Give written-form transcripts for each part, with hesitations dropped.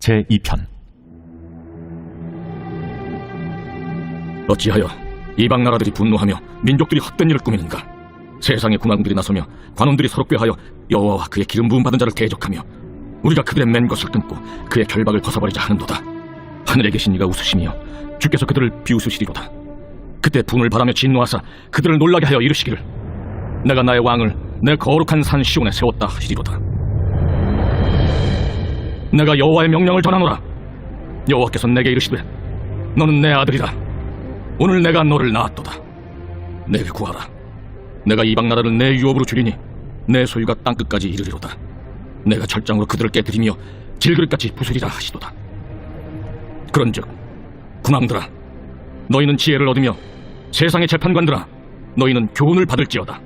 제2편. 어찌하여 이방 나라들이 분노하며 민족들이 헛된 일을 꾸미는가? 세상의 군왕들이 나서며 관원들이 서로 꾀하여 여호와와 그의 기름 부음 받은 자를 대적하며 우리가 그들의 맨 것을 끊고 그의 결박을 벗어버리자 하는도다. 하늘에 계신 이가 웃으시며 주께서 그들을 비웃으시리로다. 그때 분을 바라며 진노하사 그들을 놀라게 하여 이르시기를 내가 나의 왕을 내 거룩한 산 시온에 세웠다 하시리로다. 내가 여호와의 명령을 전하노라. 여호와께서 내게 이르시되 너는 내 아들이다. 오늘 내가 너를 낳았도다. 내게 구하라. 내가 이방 나라를 내 유업으로 주리니 내 소유가 땅끝까지 이르리로다. 내가 철장으로 그들을 깨뜨리며 질그릇같이 부수리라 하시도다. 그런즉 군왕들아, 너희는 지혜를 얻으며 세상의 재판관들아, 너희는 교훈을 받을지어다.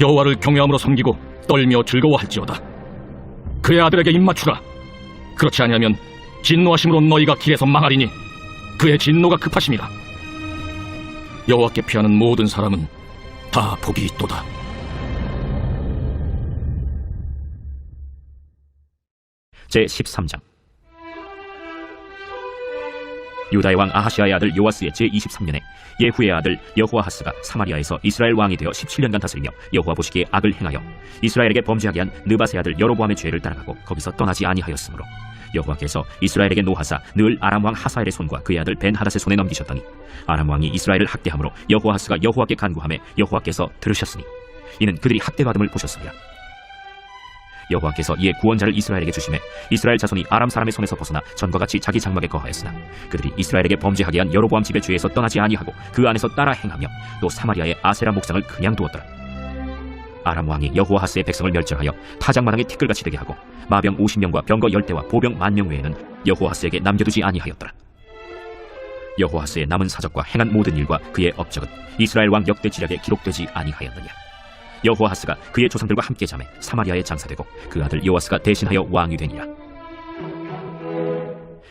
여호와를 경외함으로 섬기고 떨며 즐거워할지어다. 그의 아들에게 입맞추라. 그렇지 아니하면 진노하심으로 너희가 길에서 망하리니 그의 진노가 급하심이라. 여호와께 피하는 모든 사람은 다 복이 있도다. 제13장. 유다의 왕 아하시아의 아들 요아스의 제23년에 예후의 아들 여호아하스가 사마리아에서 이스라엘 왕이 되어 17년간 다스리며 여호와 보시기에 악을 행하여 이스라엘에게 범죄하게 한 느밧의 아들 여로보암의 죄를 따라가고 거기서 떠나지 아니하였으므로 여호와께서 이스라엘에게 노하사 늘 아람 왕 하사엘의 손과 그의 아들 벤하닷의 손에 넘기셨더니 아람 왕이 이스라엘을 학대함으로 여호아하스가 여호와께 간구하매 여호와께서 들으셨으니 이는 그들이 학대받음을 보셨습니다. 여호와께서 이에 구원자를 이스라엘에게 주시매 이스라엘 자손이 아람 사람의 손에서 벗어나 전과 같이 자기 장막에 거하였으나 그들이 이스라엘에게 범죄하게 한 여로보암 집의 죄에서 떠나지 아니하고 그 안에서 따라 행하며 또 사마리아의 아세라 목상을 그냥 두었더라. 아람 왕이 여호아하스의 백성을 멸절하여 타작마당에 티끌같이 되게 하고 마병 50명과 병거 10대와 보병 10,000명 외에는 여호아하스에게 남겨두지 아니하였더라. 여호아하스의 남은 사적과 행한 모든 일과 그의 업적은 이스라엘 왕 역대 지략에 기록되지 아니하였느냐. 여호아하스가 그의 조상들과 함께 잠에 사마리아에 장사되고 그 아들 요아스가 대신하여 왕이 되니라.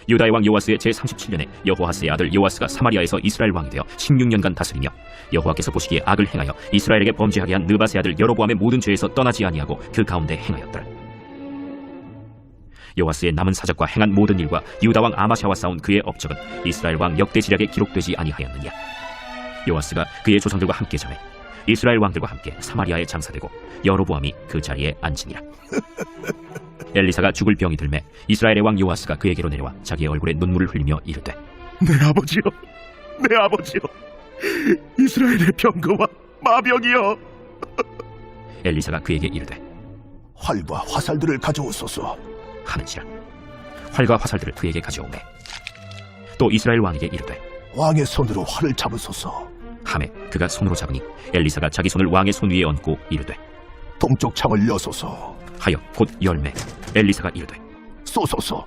유다의 왕 요아스의 제37년에 여호아스의 아들 요아스가 사마리아에서 이스라엘 왕이 되어 16년간 다스리며 여호와께서 보시기에 악을 행하여 이스라엘에게 범죄하게 한 느밧의 아들 여로보암의 모든 죄에서 떠나지 아니하고 그 가운데 행하였더라. 요아스의 남은 사적과 행한 모든 일과 유다 왕 아마샤와 싸운 그의 업적은 이스라엘 왕 역대 지략에 기록되지 아니하였느냐. 요아스가 그의 조상들과 함께 잠에 이스라엘 왕들과 함께 사마리아에 장사되고 여로보암이 그 자리에 앉으니라. 엘리사가 죽을 병이 들매 이스라엘의 왕 요아스가 그에게로 내려와 자기의 얼굴에 눈물을 흘리며 이르되 내 아버지여, 내 아버지여, 이스라엘의 병거와 마병이여. 엘리사가 그에게 이르되 활과 화살들을 가져오소서 하는지라. 활과 화살들을 그에게 가져오매 또 이스라엘 왕에게 이르되 왕의 손으로 활을 잡으소서 하매 그가 손으로 잡으니 엘리사가 자기 손을 왕의 손 위에 얹고 이르되 동쪽 창을 여소서 하여 곧 열매. 엘리사가 이르되 쏘소서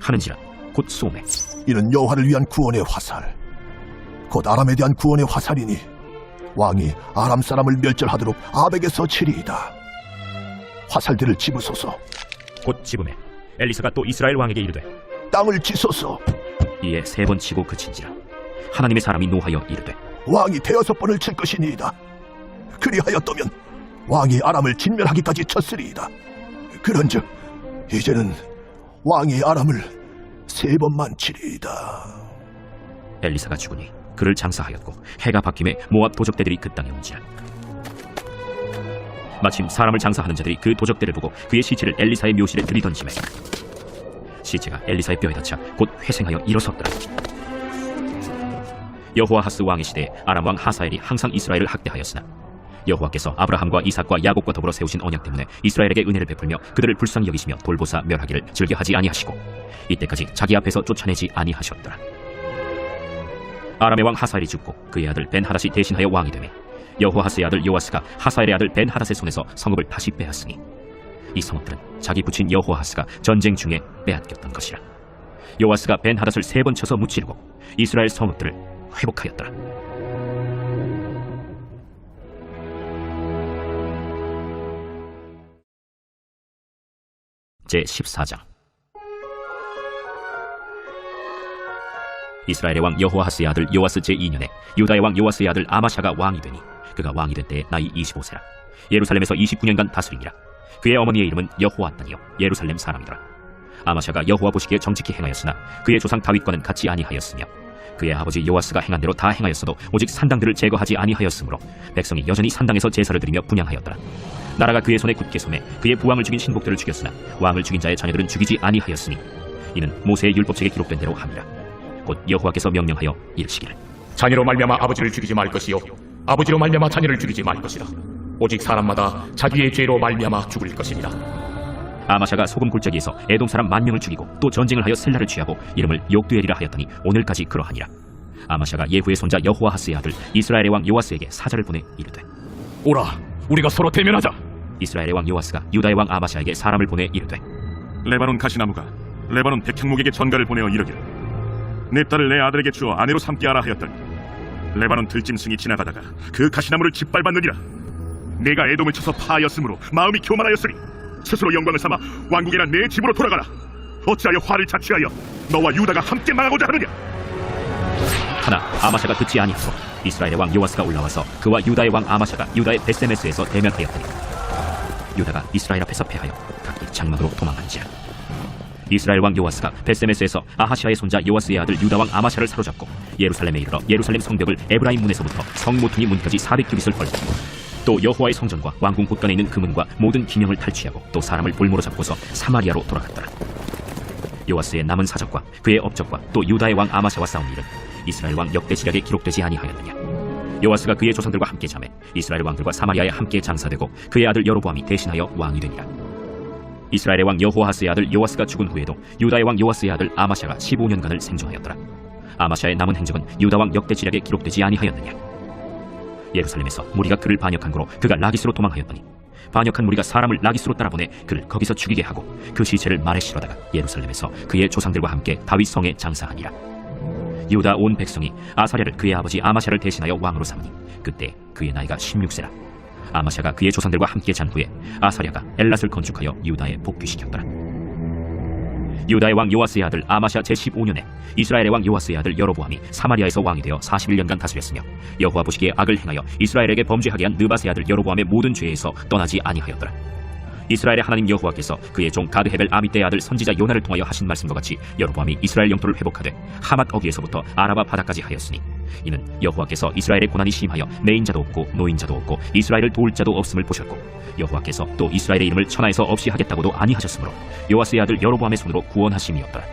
하는지라. 곧 쏘매. 이는 여호와를 위한 구원의 화살 곧 아람에 대한 구원의 화살이니 왕이 아람 사람을 멸절하도록 아벡에서 치리이다. 화살들을 집으소서. 곧 집음에 엘리사가 또 이스라엘 왕에게 이르되 땅을 치소서. 이에 3번 치고 그친지라. 하나님의 사람이 노하여 이르되 왕이 5번을 칠 것이니이다. 그리하였더면 왕이 아람을 진멸하기까지 쳤으리이다. 그런즉 이제는 왕이 아람을 3번만 치리이다. 엘리사가 죽으니 그를 장사하였고 해가 바뀜에 모압 도적대들이 그 땅에 온지라. 마침 사람을 장사하는 자들이 그 도적대를 보고 그의 시체를 엘리사의 묘실에 들이던지매 시체가 엘리사의 뼈에 닿자 곧 회생하여 일어섰더라. 여호아하스 왕의 시대에 아람 왕 하사엘이 항상 이스라엘을 학대하였으나 여호와께서 아브라함과 이삭과 야곱과 더불어 세우신 언약 때문에 이스라엘에게 은혜를 베풀며 그들을 불쌍히 여기시며 돌보사 멸하기를 즐겨하지 아니하시고 이때까지 자기 앞에서 쫓아내지 아니하셨더라. 아람의 왕 하사엘이 죽고 그의 아들 벤하닷이 대신하여 왕이 되매 여호아하스의 아들 요아스가 하사엘의 아들 벤하닷의 손에서 성읍을 다시 빼앗으니 이 성읍들은 자기 부친 여호아하스가 전쟁 중에 빼앗겼던 것이라. 요아스가 벤하닷을 3번 쳐서 무찌르고 이스라엘 성읍들을 회복하였더라. 제14장. 이스라엘의 왕 여호아하스의 아들 요아스 제2년에 유다의 왕 요아스의 아들 아마샤가 왕이 되니 그가 왕이 된 때에 나이 25세라. 예루살렘에서 29년간 다스리니라. 그의 어머니의 이름은 여호아단이요 예루살렘 사람이더라. 아마샤가 여호와 보시기에 정직히 행하였으나 그의 조상 다윗과는 같지 아니하였으며 그의 아버지 요아스가 행한 대로 다 행하였어도 오직 산당들을 제거하지 아니하였으므로 백성이 여전히 산당에서 제사를 드리며 분향하였더라. 나라가 그의 손에 굳게 섬에 그의 부왕을 죽인 신복들을 죽였으나 왕을 죽인 자의 자녀들은 죽이지 아니하였으니 이는 모세의 율법책에 기록된 대로 함이라. 곧 여호와께서 명령하여 이르시기를 자녀로 말미암아 아버지를 죽이지 말 것이요 아버지로 말미암아 자녀를 죽이지 말 것이다. 오직 사람마다 자기의 죄로 말미암아 죽을 것이니라. 아마샤가 소금 골짜기에서 에돔 사람 10,000명을 죽이고 또 전쟁을 하여 셀라를 취하고 이름을 욕두엘이라 하였더니 오늘까지 그러하니라. 아마샤가 예후의 손자 여호아하스의 아들 이스라엘의 왕 요아스에게 사자를 보내 이르되 오라, 우리가 서로 대면하자. 이스라엘의 왕 요아스가 유다의 왕 아마샤에게 사람을 보내 이르되 레바논 가시나무가 레바논 백향목에게 전가를 보내어 이르기를 내 딸을 내 아들에게 주어 아내로 삼게 하라 하였더니 레바논 들짐승이 지나가다가 그 가시나무를 짓밟았느니라. 내가 에돔을 쳐서 파하였으므로 마음이 교만하였으니 스스로 영광을 삼아 왕국이나 내 집으로 돌아가라. 어찌하여 화를 자취하여 너와 유다가 함께 망하고자 하느냐. 하나 아마샤가 듣지 아니하고 이스라엘의 왕 요아스가 올라와서 그와 유다의 왕 아마샤가 유다의 베세메스에서 대면하였더니 유다가 이스라엘 앞에서 패하여 각기 장막으로 도망한지라. 이스라엘 왕 요아스가 베세메스에서 아하시아의 손자 요아스의 아들 유다 왕 아마샤를 사로잡고 예루살렘에 이르러 예루살렘 성벽을 에브라임 문에서부터 성 모퉁이 문까지 400규빗을 벌고 또 여호와의 성전과 왕궁 곳간에 있는 금은과 모든 기명을 탈취하고 또 사람을 볼모로 잡고서 사마리아로 돌아갔더라. 요아스의 남은 사적과 그의 업적과 또 유다의 왕 아마샤와 싸운 일은 이스라엘 왕 역대지략에 기록되지 아니하였느냐. 요아스가 그의 조상들과 함께 잠에 이스라엘 왕들과 사마리아에 함께 장사되고 그의 아들 여로보암이 대신하여 왕이 되니라. 이스라엘의 왕 여호아하스의 아들 요아스가 죽은 후에도 유다의 왕 요아스의 아들 아마샤가 15년간을 생존하였더라. 아마샤의 남은 행적은 유다 왕 역대지략에 기록되지 아니하였느냐. 예루살렘에서 무리가 그를 반역한 고로 그가 라기스로 도망하였더니 반역한 무리가 사람을 라기스로 따라보내 그를 거기서 죽이게 하고 그 시체를 말에 실어다가 예루살렘에서 그의 조상들과 함께 다윗 성에 장사하니라. 유다 온 백성이 아사랴를 그의 아버지 아마샤를 대신하여 왕으로 삼으니 그때 그의 나이가 16세라. 아마샤가 그의 조상들과 함께 잔 후에 아사랴가 엘랏을 건축하여 유다에 복귀시켰더라. 유다의 왕 요아스의 아들 아마샤 제15년에 이스라엘의 왕 요아스의 아들 여로보암이 사마리아에서 왕이 되어 41년간 다스렸으며 여호와 보시기에 악을 행하여 이스라엘에게 범죄하게 한 느밧의 아들 여로보암의 모든 죄에서 떠나지 아니하였더라. 이스라엘의 하나님 여호와께서 그의 종 가드헤벨 아미떼의 아들 선지자 요나를 통하여 하신 말씀과 같이 여로보암이 이스라엘 영토를 회복하되 하맛 어귀에서부터 아라바 바다까지 하였으니 이는 여호와께서 이스라엘의 고난이 심하여 내인자도 없고 노인자도 없고 이스라엘을 도울 자도 없음을 보셨고 여호와께서 또 이스라엘의 이름을 천하에서 없이 하겠다고도 아니하셨으므로 요아스의 아들 여로보암의 손으로 구원하심이었더라.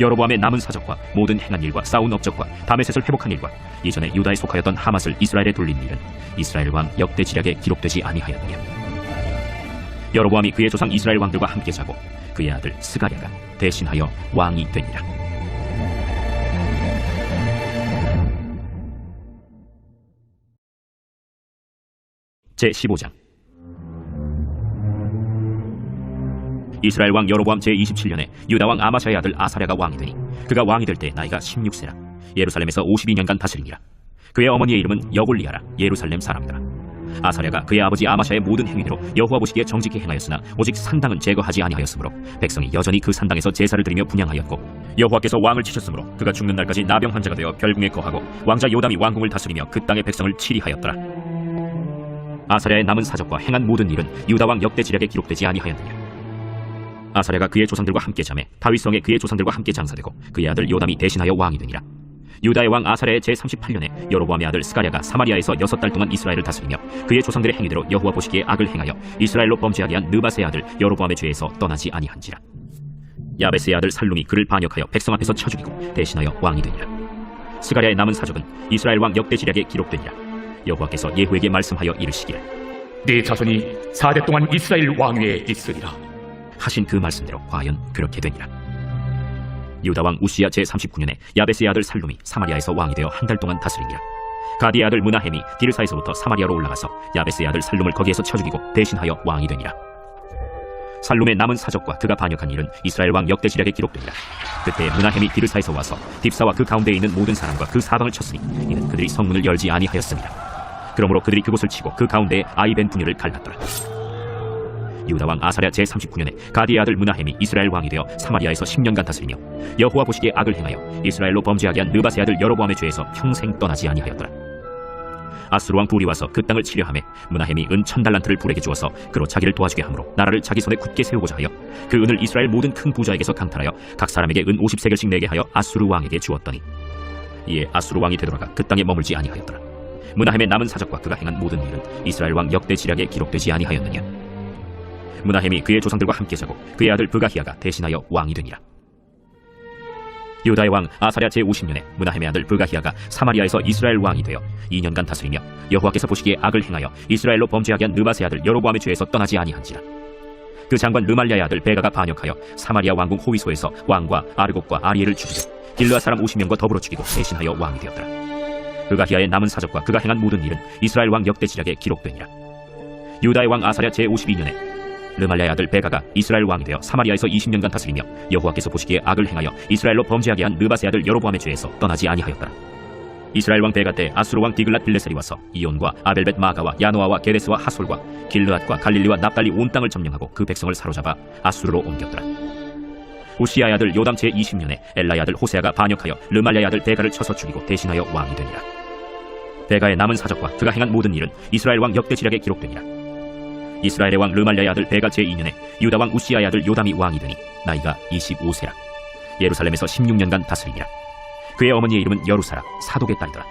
여로보암의 남은 사적과 모든 행한 일과 싸운 업적과 다메셋을 회복한 일과 이전에 유다에 속하였던 하맛을 이스라엘에 돌린 일은 이스라엘 왕 역대지략에 기록되지 아니하였느냐. 여로보암이 그의 조상 이스라엘 왕들과 함께 자고 그의 아들 스가랴가 대신하여 왕이 되니라. 제15장 이스라엘 왕 여로보암 제27년에 유다 왕 아마샤의 아들 아사랴가 왕이 되니 그가 왕이 될 때 나이가 16세라. 예루살렘에서 52년간 다스리니라. 그의 어머니의 이름은 여골리아라. 예루살렘 사람이더라. 아사랴가 그의 아버지 아마샤의 모든 행위대로 여호와 보시기에 정직히 행하였으나 오직 산당은 제거하지 아니하였으므로 백성이 여전히 그 산당에서 제사를 드리며 분향하였고 여호와께서 왕을 치셨으므로 그가 죽는 날까지 나병 환자가 되어 별궁에 거하고 왕자 요담이 왕궁을 다스리며 그 땅의 백성을 치리하였더라. 아사랴의 남은 사적과 행한 모든 일은 유다 왕 역대지략에 기록되지 아니하였느냐. 아사랴가 그의 조상들과 함께 잠에 다윗성에 그의 조상들과 함께 장사되고 그의 아들 요담이 대신하여 왕이 되니라. 유다의 왕 아사랴의 제38년에 여로보암의 아들 스가랴가 사마리아에서 6달 동안 이스라엘을 다스리며 그의 조상들의 행위대로 여호와 보시기에 악을 행하여 이스라엘로 범죄하게 한 느밧의 아들 여로보암의 죄에서 떠나지 아니한지라. 야베스의 아들 살룸이 그를 반역하여 백성 앞에서 쳐 죽이고 대신하여 왕이 되니라. 스가랴의 남은 사적은 이스라엘 왕 역대지략에 기록되니라. 여호와께서 예후에게 말씀하여 이르시기를 네 자손이 4대 동안 이스라엘 왕위에 있으리라 하신 그 말씀대로 과연 그렇게 되니라. 유다 왕 우시야 제39년에 야베스의 아들 살룸이 사마리아에서 왕이 되어 한 달 동안 다스리니라. 가디의 아들 므나헴이 디르사에서부터 사마리아로 올라가서 야베스의 아들 살룸을 거기에서 쳐 죽이고 대신하여 왕이 되니라. 살룸의 남은 사적과 그가 반역한 일은 이스라엘 왕 역대지략에 기록되니라. 그때 므나헴이 디르사에서 와서 딥사와 그 가운데에 있는 모든 사람과 그 사방을 쳤으니 이는 그들이 성문을 열지 아니하였습니다. 그러므로 그들이 그곳을 치고 그 가운데에 아이벤 분유를 갈랐더라. 유다 왕 아사랴 제39년에 가디의 아들 므나헴이 이스라엘 왕이 되어 사마리아에서 10년간 다스리며 여호와 보시기에 악을 행하여 이스라엘로 범죄하게 한 느밧의 아들 여로보암의 죄에서 평생 떠나지 아니하였더라. 아수르 왕 둘이 와서 그 땅을 치려하며 므나헴이 은 1000달란트를 불에게 주어서 그로 자기를 도와주게 하므로 나라를 자기 손에 굳게 세우고자 하여 그 은을 이스라엘 모든 큰 부자에게서 강탈하여 각 사람에게 은 50세겔씩 내게 하여 아수르 왕에게 주었더니 이에 아수르 왕이 되돌아가 그 땅에 머물지 아니하였더라. 므나헴의 남은 사적과 그가 행한 모든 일은 이스라엘 왕 역대 지략에 기록되지 아니하였느냐. 므나헴이 그의 조상들과 함께 자고 그의 아들 브가히야가 대신하여 왕이 되니라. 유다의 왕 아사랴 제50년에 므나헴의 아들 브가히야가 사마리아에서 이스라엘 왕이 되어 2년간 다스리며 여호와께서 보시기에 악을 행하여 이스라엘로 범죄하게 한 느바스의 아들 여로보암의 죄에서 떠나지 아니한지라. 그 장관 르말랴의 아들 베가가 반역하여 사마리아 왕궁 호위소에서 왕과 아르곡과 아리엘을 죽이고 길르앗 사람 50명과 더불어 죽이고 대신하여 왕이 되었더라. 브가히야의 남은 사적과 그가 행한 모든 일은 이스라엘 왕 역대 지략에 기록되니라. 유다의 왕 아사랴 제52년에 르말랴의 아들 베가가 이스라엘 왕이 되어 사마리아에서 20년간 다스리며 여호와께서 보시기에 악을 행하여 이스라엘로 범죄하게 한 느바스의 아들 여로보암의 죄에서 떠나지 아니하였더라. 이스라엘 왕 베가 때 아수르 왕 디글랏 빌레셀이 와서 이온과 아벨벳 마가와 야노아와 게데스와 하솔과 길르앗과 갈릴리와 납달리 온 땅을 점령하고 그 백성을 사로잡아 아수르로 옮겼더라. 우시야의 아들 요담 제20년에 엘라의 아들 호세아가 반역하여 르말랴의 아들 베가를 쳐서 죽이고 대신하여 왕이 되니라. 베가의 남은 사적과 그가 행한 모든 일은 이스라엘 왕 역대 지략에 기록되니라. 이스라엘의 왕 르말랴의 아들 베가 제2년에 유다 왕 우시야의 아들 요담이 왕이 되니 나이가 25세라. 예루살렘에서 16년간 다스리니라. 그의 어머니의 이름은 여루사라 사독의 딸이더라.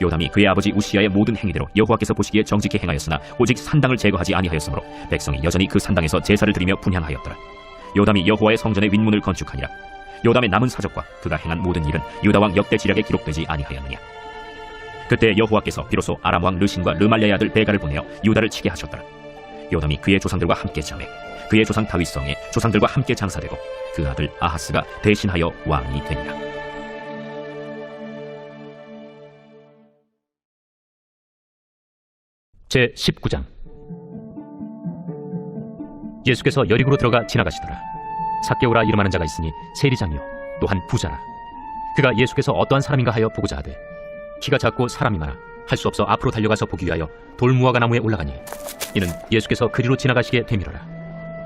요담이 그의 아버지 우시야의 모든 행위대로 여호와께서 보시기에 정직히 행하였으나 오직 산당을 제거하지 아니하였으므로 백성이 여전히 그 산당에서 제사를 드리며 분향하였더라. 요담이 여호와의 성전의 윗문을 건축하니라. 요담의 남은 사적과 그가 행한 모든 일은 유다 왕 역대 지략에 기록되지 아니하였느냐. 그때 여호와께서 비로소 아람 왕 르신과 르말랴의 아들 베가를 보내어 유다를 치게 하셨더라. 요담이 그의 조상들과 함께 잠에 그의 조상 다윗성에 조상들과 함께 장사되고 그 아들 아하스가 대신하여 왕이 되니라. 제19장. 예수께서 여리고로 들어가 지나가시더라. 삭개오라 이름하는 자가 있으니 세리장이요 또한 부자라. 그가 예수께서 어떠한 사람인가 하여 보고자 하되 키가 작고 사람이 많아 할 수 없어 앞으로 달려가서 보기 위하여 돌무화과 나무에 올라가니 이는 예수께서 그리로 지나가시게 되밀어라.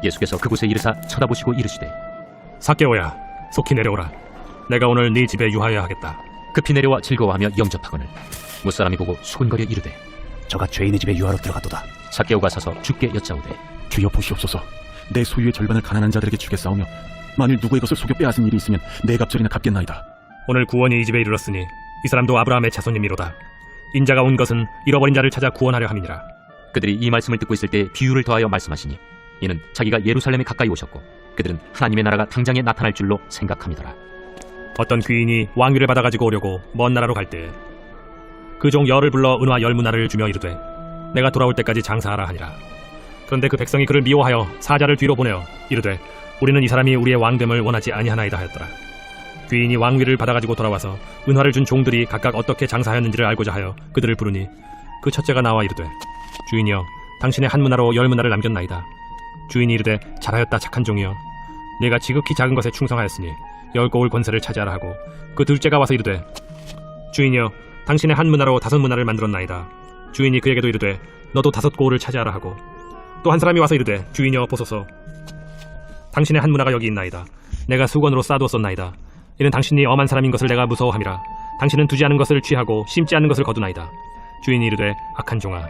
예수께서 그곳에 이르사 쳐다보시고 이르시되 삭개오야, 속히 내려오라. 내가 오늘 네 집에 유하여야 하겠다. 급히 내려와 즐거워하며 영접하거늘 무사람이 보고 수근거려 이르되 저가 죄인의 집에 유하러 들어가도다. 삭개오가 서서 주께 여짜오되 주여 보시옵소서. 내 소유의 절반을 가난한 자들에게 주겠사오며 만일 누구의 것을 속여 빼앗은 일이 있으면 네 갑절이나 갚겠나이다. 오늘 구원이 이 집에 이르렀으니 이 사람도 아브라함의 자손님이로다. 인자가 온 것은 잃어버린 자를 찾아 구원하려 함이니라. 그들이 이 말씀을 듣고 있을 때 비유를 더하여 말씀하시니 이는 자기가 예루살렘에 가까이 오셨고 그들은 하나님의 나라가 당장에 나타날 줄로 생각함이더라. 어떤 귀인이 왕위를 받아가지고 오려고 먼 나라로 갈 때 그 종 열을 불러 은화 10문화를 주며 이르되 내가 돌아올 때까지 장사하라 하니라. 그런데 그 백성이 그를 미워하여 사자를 뒤로 보내어 이르되 우리는 이 사람이 우리의 왕됨을 원하지 아니하나이다 하였더라. 귀인이 왕위를 받아가지고 돌아와서 은화를 준 종들이 각각 어떻게 장사하였는지를 알고자 하여 그들을 부르니 그 첫째가 나와 이르되 주인이여 당신의 한 문화로 10문화를 남겼나이다. 주인이 이르되 잘하였다 착한 종이여 네가 지극히 작은 것에 충성하였으니 10고울 권세를 차지하라 하고 그 둘째가 와서 이르되 주인이여 당신의 한 문화로 5문화를 만들었나이다. 주인이 그에게도 이르되 너도 5고울을 차지하라 하고 또 한 사람이 와서 이르되 주인이여 보소서 당신의 한 문화가 여기 있나이다. 내가 수건으로 싸두었었나이다. 이는 당신이 엄한 사람인 것을 내가 무서워함이라. 당신은 두지 않은 것을 취하고 심지 않은 것을 거두나이다. 주인이 이르되 악한 종아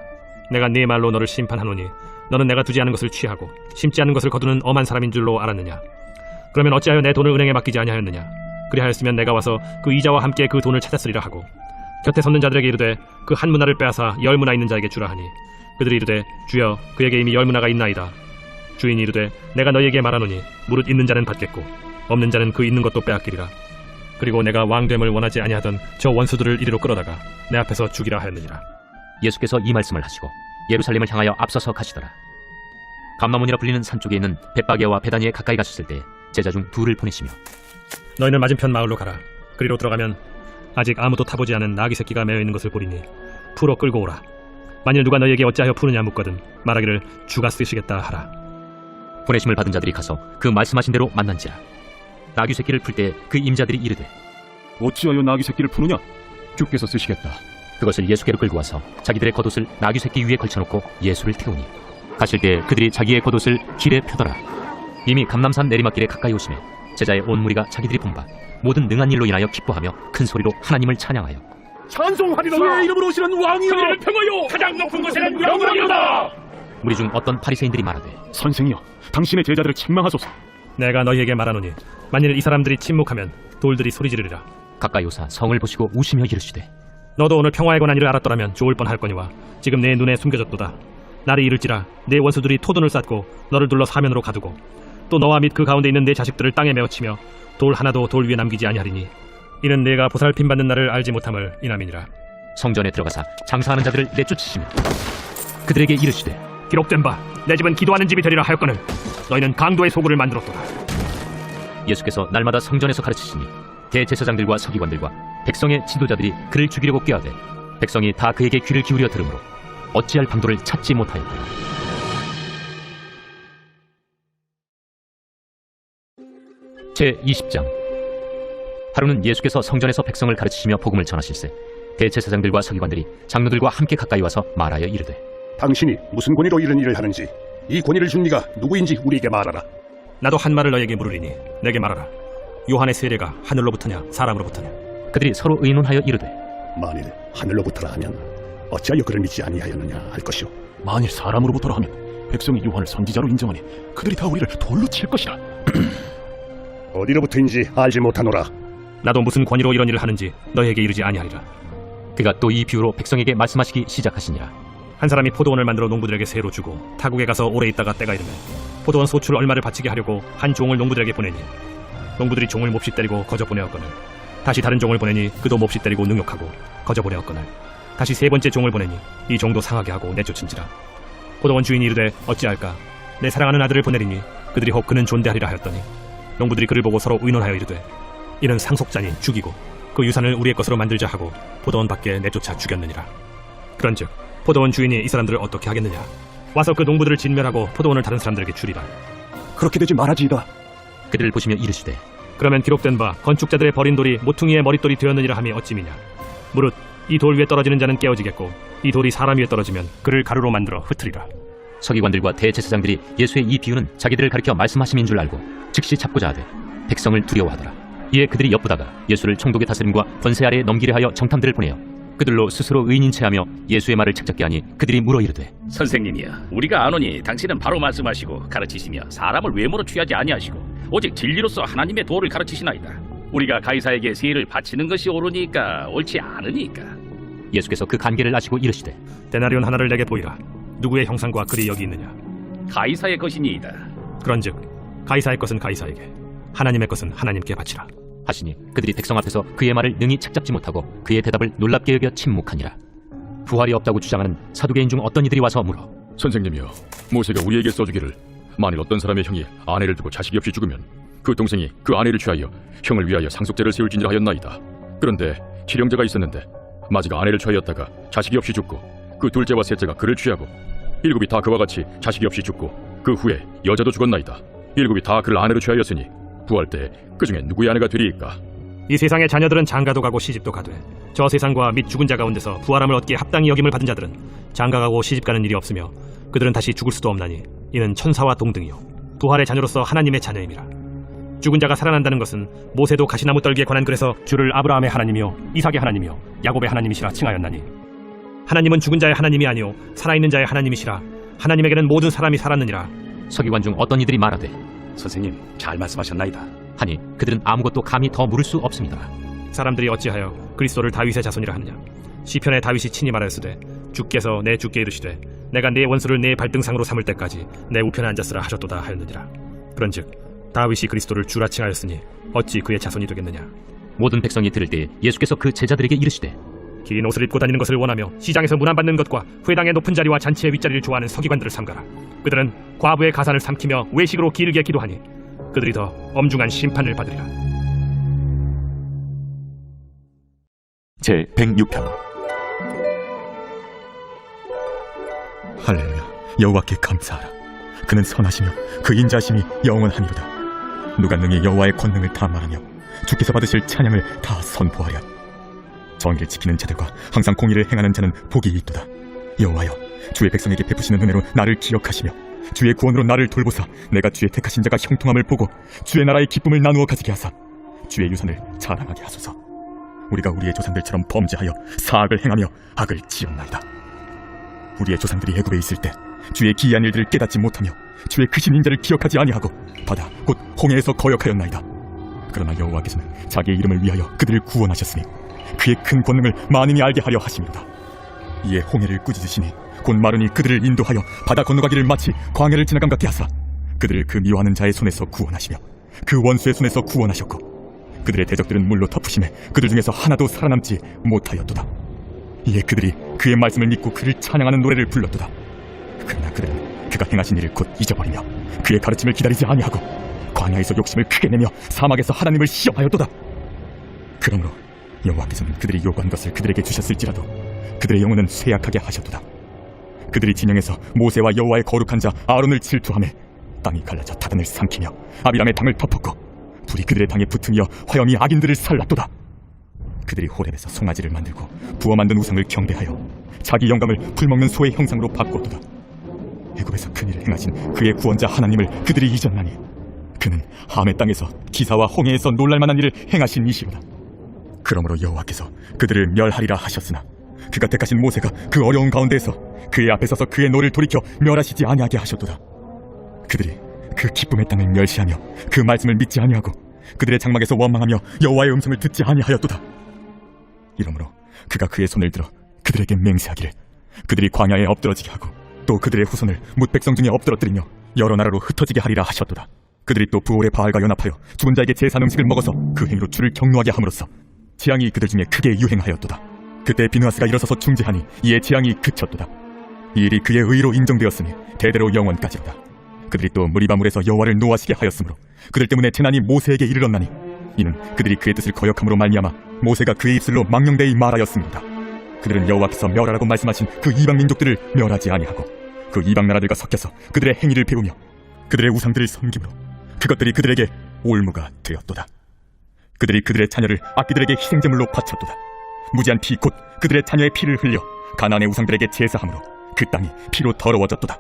내가 네 말로 너를 심판하노니 너는 내가 두지 않은 것을 취하고 심지 않은 것을 거두는 엄한 사람인 줄로 알았느냐. 그러면 어찌하여 내 돈을 은행에 맡기지 아니하였느냐. 그리하였으면 내가 와서 그 이자와 함께 그 돈을 찾았으리라 하고 곁에 섰는 자들에게 이르되 그 한 문화를 빼앗아 10문화 있는 자에게 주라 하니 그들이 이르되 주여 그에게 이미 10문화가 있나이다. 주인이 이르되 내가 너희에게 말하노니 무릇 있는 자는 받겠고 없는 자는 그 있는 것도 빼앗기리라. 그리고 내가 왕됨을 원하지 아니하던 저 원수들을 이리로 끌어다가 내 앞에서 죽이라 하였느니라. 예수께서 이 말씀을 하시고 예루살렘을 향하여 앞서서 가시더라. 감마몬이라 불리는 산 쪽에 있는 벳바게와 베다니에 가까이 가셨을 때 제자 중 둘을 보내시며 너희는 맞은편 마을로 가라. 그리로 들어가면 아직 아무도 타보지 않은 나귀 새끼가 매어 있는 것을 보리니 풀어 끌고 오라. 만일 누가 너희에게 어찌하여 푸느냐 묻거든 말하기를 주가 쓰시겠다 하라. 보내심을 받은 자들이 가서 그 말씀하신 대로 만난지라. 나귀 새끼를 풀 때 그 임자들이 이르되 어찌하여 나귀 새끼를 푸느냐? 주께서 쓰시겠다. 그것을 예수께로 끌고 와서 자기들의 겉옷을 나귀 새끼 위에 걸쳐놓고 예수를 태우니 가실 때 그들이 자기의 겉옷을 길에 펴더라. 이미 감람산 내리막길에 가까이 오시매 제자의 온 무리가 자기들이 본 바 모든 능한 일로 인하여 기뻐하며 큰 소리로 하나님을 찬양하여 찬송하리라. 주의 이름으로 오시는 왕이여. 평화요 가장 높은 곳에는 영광이로다. 무리 중 어떤 바리새인들이 말하되 선생이여, 당신의 제자들을 책망하소서. 내가 너희에게 말하노니 만일 이 사람들이 침묵하면 돌들이 소리 지르리라. 가까이 오사 성을 보시고 우시며 이르시되 너도 오늘 평화에 관한 일을 알았더라면 좋을 뻔할거니와 지금 내 눈에 숨겨졌도다. 날이 이를지라 내 원수들이 토둔을 쌓고 너를 둘러 사면으로 가두고 또 너와 및 그 가운데 있는 내 자식들을 땅에 메어치며 돌 하나도 돌 위에 남기지 아니하리니 이는 내가 보살핌 받는 날을 알지 못함을 이남이니라. 성전에 들어가사 장사하는 자들을 내쫓으시며 그들에게 이르시되 기록된 바 내 집은 기도하는 집이 되리라 하였거늘 너희는 강도의 소굴을 만들었도다. 예수께서 날마다 성전에서 가르치시니 대제사장들과 서기관들과 백성의 지도자들이 그를 죽이려고 꾀하되 백성이 다 그에게 귀를 기울여 들으므로 어찌할 방도를 찾지 못하였더라. 제20장 하루는 예수께서 성전에서 백성을 가르치시며 복음을 전하실세 대제사장들과 서기관들이 장로들과 함께 가까이 와서 말하여 이르되 당신이 무슨 권위로 이런 일을 하는지 이 권위를 준 네가 누구인지 우리에게 말하라. 나도 한 말을 너에게 물으리니 내게 말하라. 요한의 세례가 하늘로부터냐 사람으로부터냐? 그들이 서로 의논하여 이르되 만일 하늘로부터라 하면 어찌하여 그를 믿지 아니하였느냐 할 것이오. 만일 사람으로부터라 하면 백성이 요한을 선지자로 인정하니 그들이 다 우리를 돌로 칠 것이라. 어디로부터인지 알지 못하노라. 나도 무슨 권위로 이런 일을 하는지 너에게 이르지 아니하리라. 그가 또 이 비유로 백성에게 말씀하시기 시작하시니라. 한 사람이 포도원을 만들어 농부들에게 새로 주고 타국에 가서 오래 있다가 때가 이르면 포도원 소출 얼마를 바치게 하려고 한 종을 농부들에게 보내니 농부들이 종을 몹시 때리고 거저 보내었거늘 다시 다른 종을 보내니 그도 몹시 때리고 능욕하고 거저 보내었거늘 다시 세 번째 종을 보내니 이 종도 상하게 하고 내쫓은지라. 포도원 주인이 이르되 어찌할까 내 사랑하는 아들을 보내리니 그들이 혹 그는 존대하리라 하였더니 농부들이 그를 보고 서로 의논하여 이르되 이는 상속자니 죽이고 그 유산을 우리의 것으로 만들자 하고 포도원 밖에 내쫓아 죽였느니라. 그런즉 포도원 주인이 이 사람들을 어떻게 하겠느냐? 와서 그 농부들을 진멸하고 포도원을 다른 사람들에게 주리라. 그렇게 되지 말아지이다. 그들을 보시며 이르시되 그러면 기록된 바 건축자들의 버린 돌이 모퉁이의 머릿돌이 되었느니라 함이 어찌미냐? 무릇 이 돌 위에 떨어지는 자는 깨어지겠고 이 돌이 사람 위에 떨어지면 그를 가루로 만들어 흩으리라. 서기관들과 대제사장들이 예수의 이 비유는 자기들을 가리켜 말씀하심인 줄 알고 즉시 잡고자 하되 백성을 두려워하더라. 이에 그들이 엿보다가 예수를 총독의 다스림과 권세 아래에 넘기려 하여 정탐들을 보내어 그들로 스스로 의인인 체하며 예수의 말을 책잡게 하니 그들이 물어 이르되 선생님이여, 우리가 아노니 당신은 바로 말씀하시고 가르치시며 사람을 외모로 취하지 아니하시고 오직 진리로서 하나님의 도를 가르치시나이다. 우리가 가이사에게 세를 바치는 것이 옳으니까 옳지 않으니까. 예수께서 그 관계를 아시고 이르시되 데나리온 하나를 내게 보이라. 누구의 형상과 글이 여기 있느냐? 가이사의 것이니이다. 그런즉 가이사의 것은 가이사에게 하나님의 것은 하나님께 바치라. 하시니 그들이 백성 앞에서 그의 말을 능히 책잡지 못하고 그의 대답을 놀랍게 여겨 침묵하니라. 부활이 없다고 주장하는 사두개인 중 어떤 이들이 와서 물어 선생님이여, 모세가 우리에게 써주기를 만일 어떤 사람의 형이 아내를 두고 자식이 없이 죽으면 그 동생이 그 아내를 취하여 형을 위하여 상속제를 세울지니라 하였나이다. 그런데 칠형제가 있었는데 마지가 아내를 취하였다가 자식이 없이 죽고 그 둘째와 셋째가 그를 취하고 일곱이 다 그와 같이 자식이 없이 죽고 그 후에 여자도 죽었나이다. 일곱이 다 그를 아내로 취하였으니 부활 때 그 중에 누구의 아내가 되리이까? 이 세상의 자녀들은 장가도 가고 시집도 가되 저 세상과 및 죽은 자 가운데서 부활함을 얻기에 합당히 여김을 받은 자들은 장가가고 시집가는 일이 없으며 그들은 다시 죽을 수도 없나니 이는 천사와 동등이요 부활의 자녀로서 하나님의 자녀임이라. 죽은 자가 살아난다는 것은 모세도 가시나무 떨기에 관한 글에서 주를 아브라함의 하나님이요 이삭의 하나님이요 야곱의 하나님이시라 칭하였나니 하나님은 죽은 자의 하나님이 아니요 살아있는 자의 하나님이시라. 하나님에게는 모든 사람이 살았느니라. 서기관 중 어떤 이들이 말하되 선생님, 잘 말씀하셨나이다. 하니 그들은 아무것도 감히 더 물을 수 없습니다. 사람들이 어찌하여 그리스도를 다윗의 자손이라 하느냐? 시편에 다윗이 친히 말하였으되 주께서 내 주께 이르시되 내가 네 원수를 네 발등상으로 삼을 때까지 내 우편에 앉았으라 하셨도다 하였느니라. 그런즉 다윗이 그리스도를 주라 칭하였으니 어찌 그의 자손이 되겠느냐? 모든 백성이 들을 때 예수께서 그 제자들에게 이르시되 긴 옷을 입고 다니는 것을 원하며 시장에서 문안받는 것과 회당의 높은 자리와 잔치의 윗자리를 좋아하는 서기관들을 삼가라. 그들은 과부의 가산을 삼키며 외식으로 기르게 기도하니 그들이 더 엄중한 심판을 받으리라. 제106편 할렐루야. 여호와께 감사하라. 그는 선하시며 그 인자심이 영원하니로다. 누가 능히 여호와의 권능을 다 말하며 주께서 받으실 찬양을 다 선포하랴. 정의를 지키는 자들과 항상 공의를 행하는 자는 복이 있도다. 여호와여, 주의 백성에게 베푸시는 은혜로 나를 기억하시며 주의 구원으로 나를 돌보사 내가 주의 택하신 자가 형통함을 보고 주의 나라의 기쁨을 나누어 가지게 하사 주의 유산을 자랑하게 하소서. 우리가 우리의 조상들처럼 범죄하여 사악을 행하며 악을 지었나이다. 우리의 조상들이 애굽에 있을 때 주의 기이한 일들을 깨닫지 못하며 주의 크신 인자를 기억하지 아니하고 바다 곧 홍해에서 거역하였나이다. 그러나 여호와께서는 자기의 이름을 위하여 그들을 구원하셨으니 그의 큰 권능을 만인이 알게 하려 하심이로다. 이에 홍해를 꾸짖으시니 곧 마르니 그들을 인도하여 바다 건너가기를 마치 광야를 지나감 같게 하사 그들을 그 미워하는 자의 손에서 구원하시며 그 원수의 손에서 구원하셨고 그들의 대적들은 물로 덮으심에 그들 중에서 하나도 살아남지 못하였도다. 이에 그들이 그의 말씀을 믿고 그를 찬양하는 노래를 불렀도다. 그러나 그들은 그가 행하신 일을 곧 잊어버리며 그의 가르침을 기다리지 아니하고 광야에서 욕심을 크게 내며 사막에서 하나님을 시험하였도다. 그러므로 여호와께서는 그들이 요구한 것을 그들에게 주셨을지라도 그들의 영혼은 쇠약하게 하셨도다. 그들이 진영에서 모세와 여호와의 거룩한 자 아론을 질투하며 땅이 갈라져 다단을 삼키며 아비람의 당을 덮었고 불이 그들의 당에 붙으며 화염이 악인들을 살랐도다. 그들이 호렙에서 송아지를 만들고 부어 만든 우상을 경배하여 자기 영광을 풀먹는 소의 형상으로 바꾸었도다. 애굽에서 큰일을 행하신 그의 구원자 하나님을 그들이 잊었나니 그는 함의 땅에서 기사와 홍해에서 놀랄만한 일을 행하신 이시로다. 그러므로 여호와께서 그들을 멸하리라 하셨으나 그가 택하신 모세가 그 어려운 가운데에서 그의 앞에 서서 그의 노를 돌이켜 멸하시지 아니하게 하셨도다. 그들이 그 기쁨의 땅을 멸시하며 그 말씀을 믿지 아니하고 그들의 장막에서 원망하며 여호와의 음성을 듣지 아니하였도다. 이러므로 그가 그의 손을 들어 그들에게 맹세하기를 그들이 광야에 엎드러지게 하고 또 그들의 후손을 뭇 백성 중에 엎드러뜨리며 여러 나라로 흩어지게 하리라 하셨도다. 그들이 또 부올의 바알과 연합하여 죽은 자에게 제사 음식을 먹어서 그 행위로 주를 경노하게 함으로써 재앙이 그들 중에 크게 유행하였도다. 그때 비느하스가 일어서서 중재하니 이에 재앙이 그쳤도다. 이 일이 그의 의로 인정되었으니 대대로 영원까지로다. 그들이 또 무리바물에서 여호와를 노하시게 하였으므로 그들 때문에 재난이 모세에게 이르렀나니 이는 그들이 그의 뜻을 거역함으로 말미암아 모세가 그의 입술로 망령되이 말하였습니다. 그들은 여호와께서 멸하라고 말씀하신 그 이방 민족들을 멸하지 아니하고 그 이방 나라들과 섞여서 그들의 행위를 배우며 그들의 우상들을 섬김으로 그것들이 그들에게 올무가 되었도다. 그들이 그들의 자녀를 악기들에게 희생제물로 바쳤도다. 무지한 피 곧 그들의 자녀의 피를 흘려 가나안의 우상들에게 제사함으로 그 땅이 피로 더러워졌도다.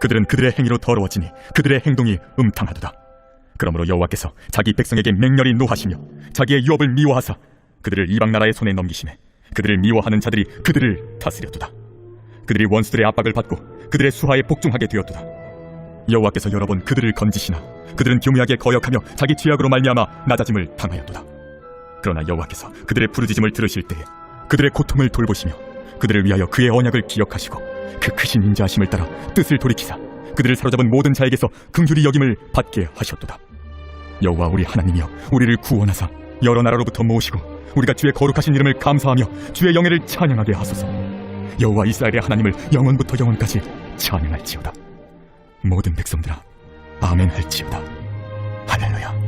그들은 그들의 행위로 더러워지니 그들의 행동이 음탕하도다. 그러므로 여호와께서 자기 백성에게 맹렬히 노하시며 자기의 유업을 미워하사 그들을 이방 나라의 손에 넘기심에 그들을 미워하는 자들이 그들을 다스렸도다. 그들이 원수들의 압박을 받고 그들의 수하에 복종하게 되었도다. 여호와께서 여러 번 그들을 건지시나 그들은 교묘하게 거역하며 자기 죄악으로 말미암아 낮아짐을 당하였도다. 그러나 여호와께서 그들의 부르짖음을 들으실 때에 그들의 고통을 돌보시며 그들을 위하여 그의 언약을 기억하시고 그 크신 인자하심을 따라 뜻을 돌이키사 그들을 사로잡은 모든 자에게서 긍휼히 여김을 받게 하셨도다. 여호와 우리 하나님이여 우리를 구원하사 여러 나라로부터 모으시고 우리가 주의 거룩하신 이름을 감사하며 주의 영예를 찬양하게 하소서. 여호와 이스라엘의 하나님을 영원부터 영원까지 찬양할지어다. 모든 백성들아 아멘 할지어다. 할렐루야.